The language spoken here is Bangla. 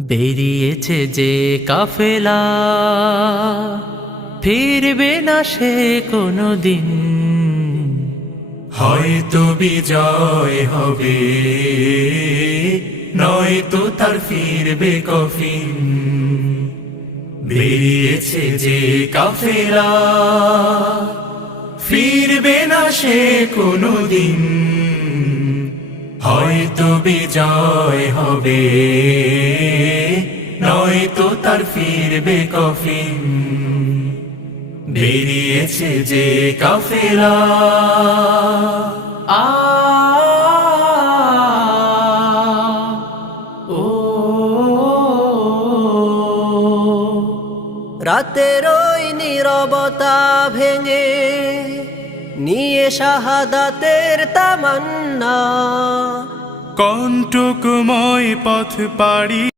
বেরিয়েছে যে কাফেলা, ফিরবে না সে কোনো দিন। হয়তো বিজয় হবে, নয়তো তার ফিরবে কফিন। বেরিয়েছে যে কাফেলা, ফিরবে না সে কোনো দিন। হয়তো বিজয় হবে, নয়তো তার ফিরবে কফিন। বেরিয়েছে যে কাফেলা। আ ও রাতের ওই নীরবতা ভেঙে নিয়ে শাহাদাতের তামান্না, কণ্টকময় পথ পাড়ি